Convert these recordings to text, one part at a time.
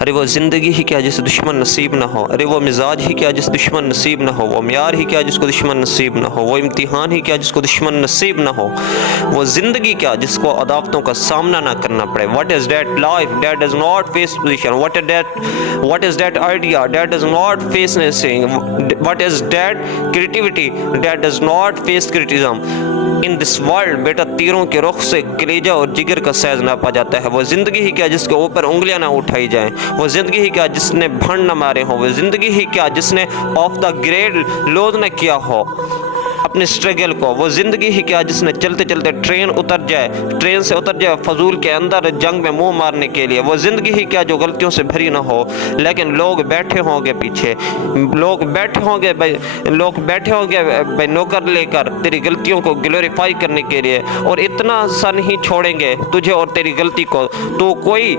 ارے وہ زندگی ہی کیا جسے دشمن نصیب نہ ہو، ارے وہ مزاج ہی کیا جس دشمن نصیب نہ ہو، وہ معیار ہی کیا جس کو دشمن نصیب نہ ہو، وہ امتحان ہی کیا جس کو دشمن نصیب نہ ہو، وہ زندگی کیا جس کو عداوتوں کا سامنا نہ کرنا پڑے۔ What is that life that does not face position? What is that idea that does not face facing? What is that creativity that does not face criticism? In this world بیٹا تیروں کے رخ سے کلیجہ اور جگر کا سیض ناپا جاتا ہے۔ وہ زندگی ہی کیا جس کے اوپر انگلیاں نہ اٹھائی جائیں، وہ زندگی ہی کیا جس نے بھنڈ نہ مارے ہوں، وہ زندگی ہی کیا جس نے آف دا گریڈ لوز نہ کیا ہو اپنے اسٹرگل کو، وہ زندگی ہی کیا جس نے چلتے چلتے ٹرین سے اتر جائے فضول کے اندر جنگ میں منہ مارنے کے لیے، وہ زندگی ہی کیا جو غلطیوں سے بھری نہ ہو، لیکن لوگ بیٹھے ہوں گے پیچھے، لوگ بیٹھے ہوں گے بھائی نوکر لے کر تیری غلطیوں کو گلوریفائی کرنے کے لیے، اور اتنا سا نہیں چھوڑیں گے تجھے اور تیری غلطی کو۔ تو کوئی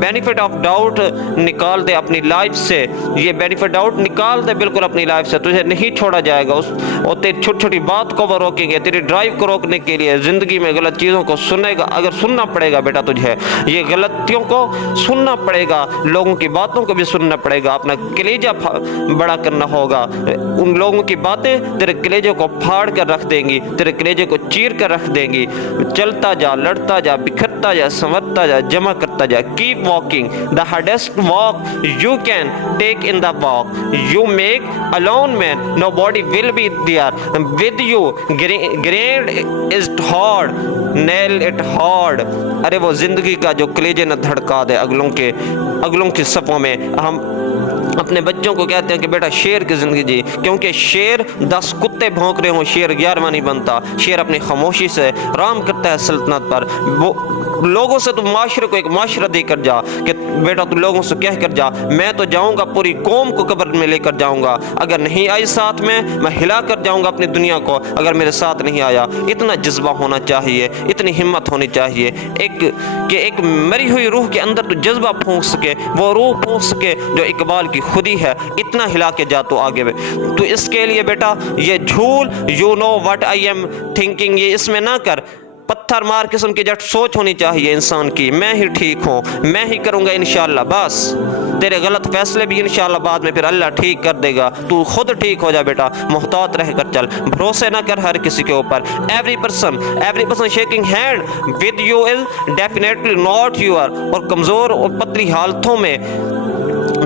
بینیفٹ آف ڈاؤٹ نکال دے اپنی لائف سے، یہ بینیفٹ ڈاؤٹ نکال دے بالکل اپنی لائف سے، تجھے نہیں چھوڑا جائے گا، اور تیری چھوٹی چھوٹی بات کو وہ روکیں گے، تیری ڈرائیو کو روکنے کے لیے زندگی میں غلط چیزوں کو اگر سننا پڑے گا بیٹا تجھے، یہ غلطیوں کو سننا پڑے گا، لوگوں کی باتوں کو بھی سننا پڑے گا، اپنا کلیجہ بڑا کرنا ہوگا۔ ان لوگوں کی باتیں تیرے کلیجے کو پھاڑ کر رکھ دیں گی، تیرے کلیجے کو چیر کر رکھ دیں گی۔ چلتا جا، لڑتا جا، بکھرتا جا، سنورتا جا، جمع کرتا جا۔ Keep walking the hardest walk you can take in the walk you make alone, man, nobody will be there with you, grind is hard, nail it hard۔ ارے وہ زندگی کا جو کلیجے نہ دھڑکا دے اگلوں کی صفوں میں۔ ہم اپنے بچوں کو کہتے ہیں کہ بیٹا شیر کی زندگی جی، کیونکہ شیر 10 کتے بھونک رہے ہوں شیر 11واں نہیں بنتا۔ شیر اپنی خاموشی سے رام کرتا ہے سلطنت پر۔ وہ لوگوں سے تو معاشرے کو ایک معاشرہ دے کر جا کہ بیٹا تو لوگوں سے کہہ کر جا میں تو جاؤں گا پوری قوم کو قبر میں لے کر جاؤں گا، اگر نہیں آئی ساتھ میں ہلا کر جاؤں گا اپنی دنیا کو اگر میرے ساتھ نہیں آیا۔ اتنا جذبہ ہونا چاہیے، اتنی ہمت ہونی چاہیے کہ ایک مری ہوئی روح کے اندر تو جذبہ پھونک سکے، وہ روح پھونک سکے جو اقبال کی خودی ہے، اتنا ہلا کے جا تو آگے تو اس کے لیے بیٹا یہ جھول you know what I am thinking یہ اس میں نہ کر۔ پتھر مار قسم کی جٹ سوچ ہونی چاہیے انسان کی، میں ہی ٹھیک ہوں، میں ہی کروں گا انشاءاللہ، بس تیرے غلط فیصلے بھی انشاءاللہ بعد میں پھر اللہ ٹھیک کر دے گا، تو خود ٹھیک ہو جا بیٹا، محتاط رہ کر چل، بھروسے نہ کر ہر کسی کے اوپر۔ Every person shaking hand with you is definitely not your. اور کمزور اور پتلی حالتوں میں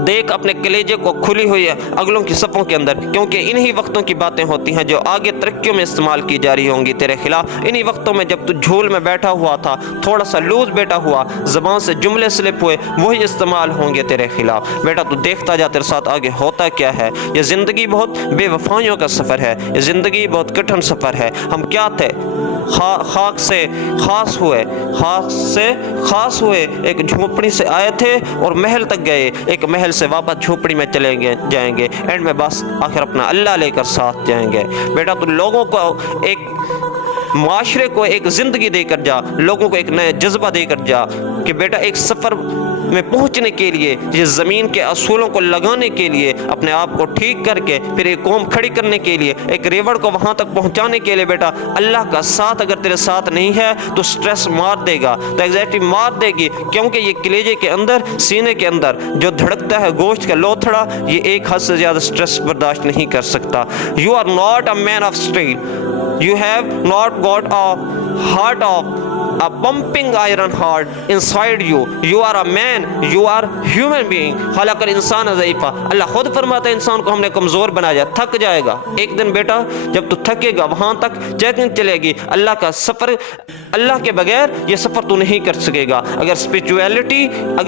دیکھ اپنے کلیجے کو کھلی ہوئی ہے اگلوں کی صفوں کے اندر، کیونکہ انہی وقتوں کی باتیں ہوتی ہیں جو آگے ترقیوں میں استعمال کی جا رہی ہوں گی تیرے خلاف۔ انہی وقتوں میں جب تو جھول میں بیٹھا ہوا تھا، تھوڑا سا لوز بیٹھا ہوا، زبان سے جملے سلپ ہوئے، وہی استعمال ہوں گے تیرے خلاف۔ بیٹا تو دیکھتا جا تیرے ساتھ آگے ہوتا کیا ہے۔ یہ زندگی بہت بے وفائیوں کا سفر ہے، یہ زندگی بہت کٹھن سفر ہے۔ ہم کیا تھے؟ خاک سے خاص ہوئے ایک جھونپڑی سے آئے تھے اور محل تک گئے، ایک محل سے واپس جھونپڑی میں جائیں گے، اینڈ میں بس آخر اپنا اللہ لے کر ساتھ جائیں گے۔ بیٹا تو لوگوں کو ایک معاشرے کو ایک زندگی دے کر جا، لوگوں کو ایک نیا جذبہ دے کر جا کہ بیٹا ایک سفر میں پہنچنے کے لیے، یہ زمین کے اصولوں کو لگانے کے لیے، اپنے آپ کو ٹھیک کر کے پھر ایک قوم کھڑی کرنے کے لیے، ایک ریوڑ کو وہاں تک پہنچانے کے لیے بیٹا اللہ کا ساتھ اگر تیرے ساتھ نہیں ہے تو سٹریس مار دے گا، تو ایگزائٹی مار دے گی، کیونکہ یہ کلیجے کے اندر، سینے کے اندر جو دھڑکتا ہے گوشت کا لوتھڑا، یہ ایک حد سے زیادہ سٹریس برداشت نہیں کر سکتا۔ You are not a man of steel. You have not got a heart of a pumping iron heart inside you. You are a man. You are human being. خلق الانسان ضعیفا۔ اللہ خود فرماتا ہے انسان کو ہم نے کمزور بنایا، تھک جائے گا ایک دن بیٹا، جب تو تھکے گا وہاں تک چیکنگ چلے گی۔ اللہ کا سفر، اللہ کے بغیر یہ سفر تو نہیں کر سکے گا۔ اگر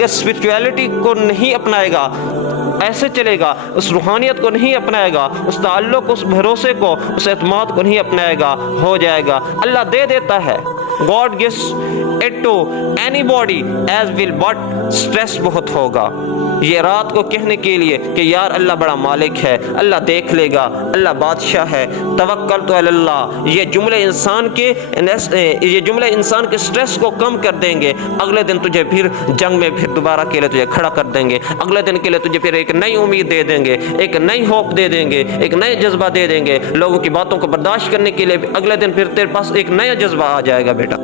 اسپرچویلٹی کو نہیں اپنائے گا، ایسے چلے گا، اس روحانیت کو نہیں اپنائے گا، اس تعلق، اس بھروسے کو، اس اعتماد کو نہیں اپنائے گا، ہو جائے گا۔ اللہ دے دیتا ہے، God gives it to anybody as will, but stress بہت ہوگا۔ یہ رات کو کہنے کے لیے کہ یار اللہ بڑا مالک ہے، اللہ دیکھ لے گا، اللہ بادشاہ ہے، توکلت علی اللہ، یہ جملے انسان کے سٹریس کو کم کر دیں گے۔ اگلے دن تجھے پھر جنگ میں پھر دوبارہ کے لیے تجھے کھڑا کر دیں گے، اگلے دن کے لیے تجھے پھر ایک نئی امید دے دیں گے، ایک نئی ہوپ دے دیں گے، ایک نئے جذبہ دے دیں گے۔ لوگوں کی باتوں کو برداشت کرنے کے لیے اگلے دن پھر تیرے پاس ایک نیا جذبہ آ جائے گا بیٹا۔